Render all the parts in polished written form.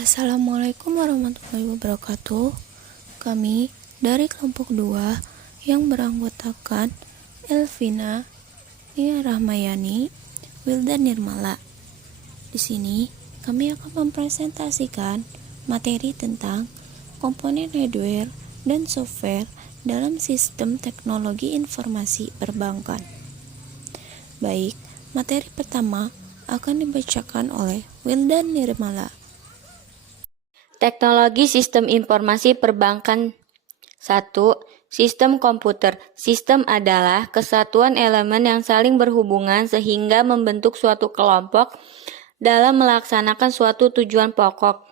Assalamualaikum warahmatullahi wabarakatuh. Kami dari kelompok 2 yang beranggotakan Elvina, Nia Rahmayani, Wildan Nirmala. Di sini kami akan mempresentasikan materi tentang komponen hardware dan software dalam sistem teknologi informasi perbankan. Baik, materi pertama akan dibacakan oleh Wildan Nirmala. Teknologi Sistem Informasi Perbankan 1. Sistem komputer. Sistem adalah kesatuan elemen yang saling berhubungan sehingga membentuk suatu kelompok dalam melaksanakan suatu tujuan pokok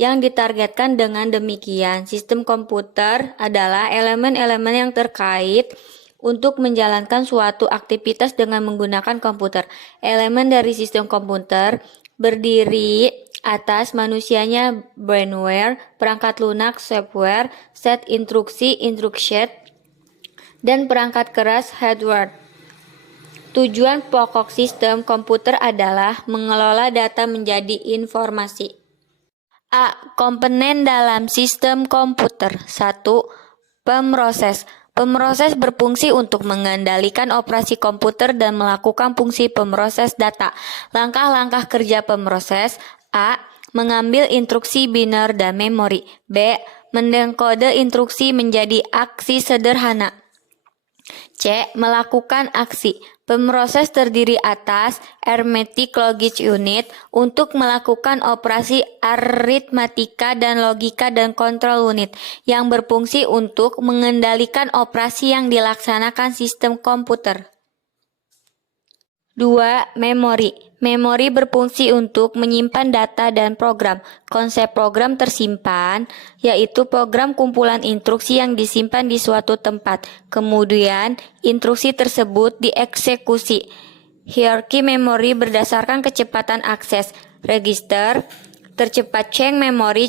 yang ditargetkan. Dengan demikian, sistem komputer adalah elemen-elemen yang terkait untuk menjalankan suatu aktivitas dengan menggunakan komputer. Elemen dari sistem komputer berdiri atas manusianya brainware, perangkat lunak software, set instruksi instruction, dan perangkat keras hardware. Tujuan pokok sistem komputer adalah mengelola data menjadi informasi. A. Komponen dalam sistem komputer. 1. Pemroses. Pemroses berfungsi untuk mengendalikan operasi komputer dan melakukan fungsi pemroses data. Langkah-langkah kerja pemroses: A. Mengambil instruksi biner dan memori. B. Mendekode instruksi menjadi aksi sederhana. C. Melakukan aksi. Pemroses terdiri atas arithmetic logic unit untuk melakukan operasi aritmatika dan logika, dan kontrol unit yang berfungsi untuk mengendalikan operasi yang dilaksanakan sistem komputer. 2. Memori. Memori berfungsi untuk menyimpan data dan program. Konsep program tersimpan yaitu program kumpulan instruksi yang disimpan di suatu tempat. Kemudian, instruksi tersebut dieksekusi. Hierarki memori berdasarkan kecepatan akses. Register tercepat chain memori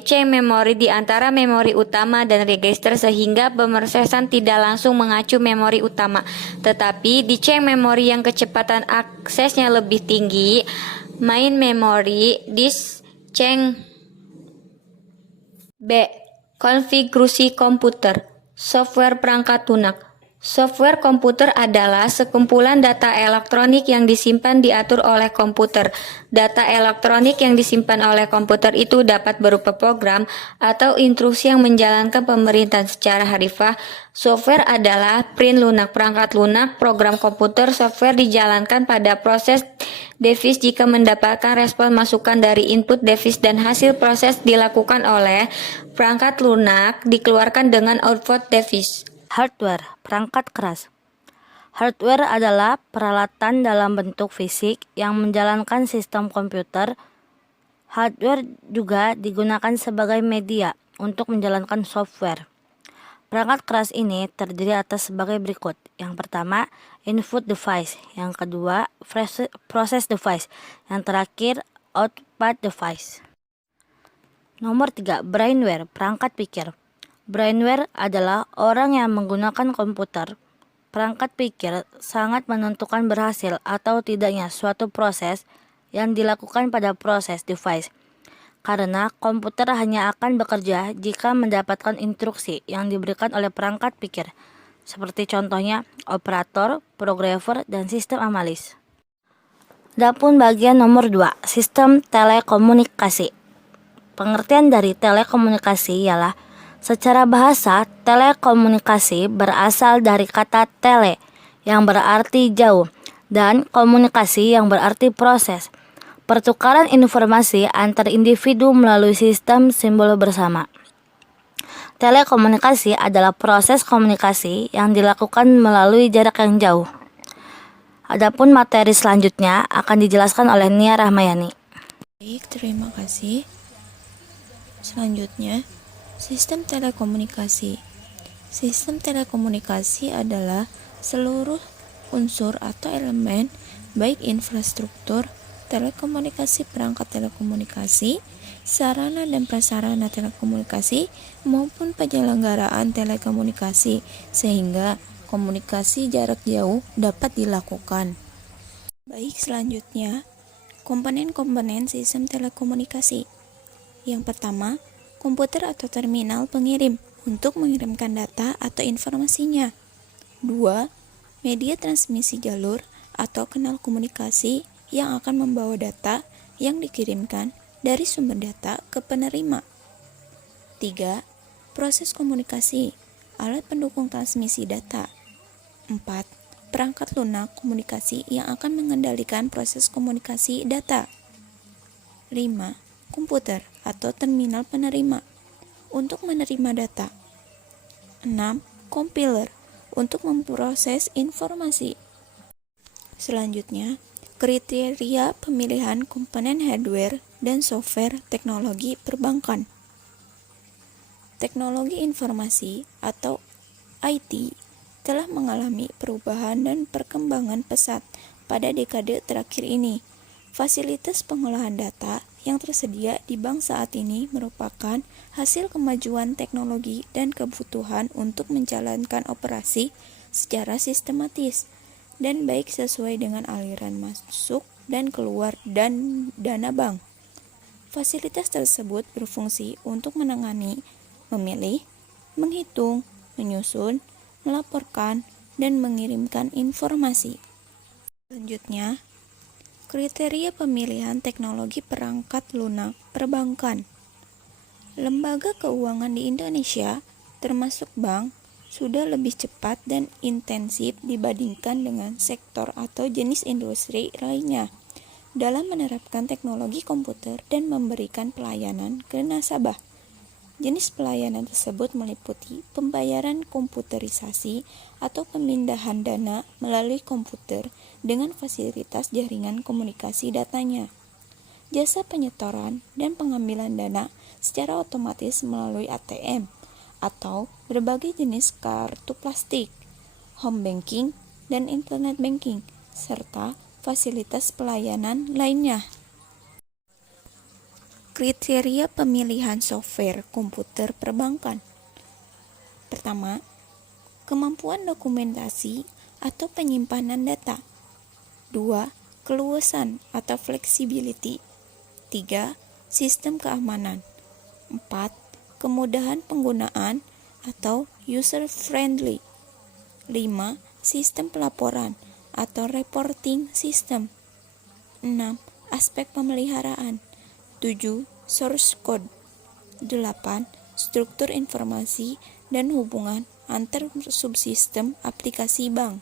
di antara memori utama dan register, sehingga pemrosesan tidak langsung mengacu memori utama, tetapi di chain memori yang kecepatan aksesnya lebih tinggi, main memory disk chain. B. Konfigurasi komputer. Software perangkat lunak. Software komputer adalah sekumpulan data elektronik yang disimpan diatur oleh komputer. Data elektronik yang disimpan oleh komputer itu dapat berupa program atau instruksi yang menjalankan pemerintahan secara harfiah. Software adalah print lunak. Perangkat lunak, program komputer. Software dijalankan pada proses device jika mendapatkan respon masukan dari input device dan hasil proses dilakukan oleh perangkat lunak dikeluarkan dengan output device. Hardware, perangkat keras. Hardware adalah peralatan dalam bentuk fisik yang menjalankan sistem komputer. Hardware juga digunakan sebagai media untuk menjalankan software. Perangkat keras ini terdiri atas sebagai berikut. Yang pertama, input device. Yang kedua, process device. Yang terakhir, output device. Nomor 3, brainware, perangkat pikir. Brainware adalah orang yang menggunakan komputer. Perangkat pikir sangat menentukan berhasil atau tidaknya suatu proses yang dilakukan pada proses device, karena komputer hanya akan bekerja jika mendapatkan instruksi yang diberikan oleh perangkat pikir, seperti contohnya operator, programmer, dan sistem analis. Adapun bagian nomor 2, sistem telekomunikasi. Pengertian dari telekomunikasi ialah: secara bahasa, telekomunikasi berasal dari kata tele yang berarti jauh dan komunikasi yang berarti proses. Pertukaran informasi antar individu melalui sistem simbol bersama. Telekomunikasi adalah proses komunikasi yang dilakukan melalui jarak yang jauh. Adapun materi selanjutnya akan dijelaskan oleh Nia Rahmayani. Baik, terima kasih. Selanjutnya, sistem telekomunikasi. Sistem telekomunikasi adalah seluruh unsur atau elemen, baik infrastruktur telekomunikasi, perangkat telekomunikasi, sarana dan prasarana telekomunikasi, maupun penyelenggaraan telekomunikasi, sehingga komunikasi jarak jauh dapat dilakukan. Baik, selanjutnya, komponen-komponen sistem telekomunikasi. Yang pertama, komputer atau terminal pengirim untuk mengirimkan data atau informasinya. 2. Media transmisi jalur atau kanal komunikasi yang akan membawa data yang dikirimkan dari sumber data ke penerima. 3. Proses komunikasi, alat pendukung transmisi data. 4. Perangkat lunak komunikasi yang akan mengendalikan proses komunikasi data. 5. Komputer atau terminal penerima untuk menerima data. 6. Compiler untuk memproses informasi. Selanjutnya, kriteria pemilihan komponen hardware dan software teknologi perbankan. Teknologi informasi atau IT telah mengalami perubahan dan perkembangan pesat pada dekade terakhir ini. Fasilitas pengolahan data yang tersedia di bank saat ini merupakan hasil kemajuan teknologi dan kebutuhan untuk menjalankan operasi secara sistematis dan baik sesuai dengan aliran masuk dan keluar dan dana bank. Fasilitas tersebut berfungsi untuk menangani, memilih, menghitung, menyusun, melaporkan, dan mengirimkan informasi. Selanjutnya, kriteria pemilihan teknologi perangkat lunak perbankan. Lembaga keuangan di Indonesia, termasuk bank, sudah lebih cepat dan intensif dibandingkan dengan sektor atau jenis industri lainnya dalam menerapkan teknologi komputer dan memberikan pelayanan ke nasabah. Jenis pelayanan tersebut meliputi pembayaran komputerisasi atau pemindahan dana melalui komputer dengan fasilitas jaringan komunikasi datanya, jasa penyetoran dan pengambilan dana secara otomatis melalui ATM atau berbagai jenis kartu plastik, home banking dan internet banking, serta fasilitas pelayanan lainnya. Kriteria pemilihan software komputer perbankan. Pertama, kemampuan dokumentasi atau penyimpanan data. 2. Keluasan atau flexibility. 3. Sistem keamanan. 4. Kemudahan penggunaan atau user friendly. 5. Sistem pelaporan atau reporting system. 6. Aspek pemeliharaan. 7. Source code. 8. Struktur informasi dan hubungan antar subsistem aplikasi bank.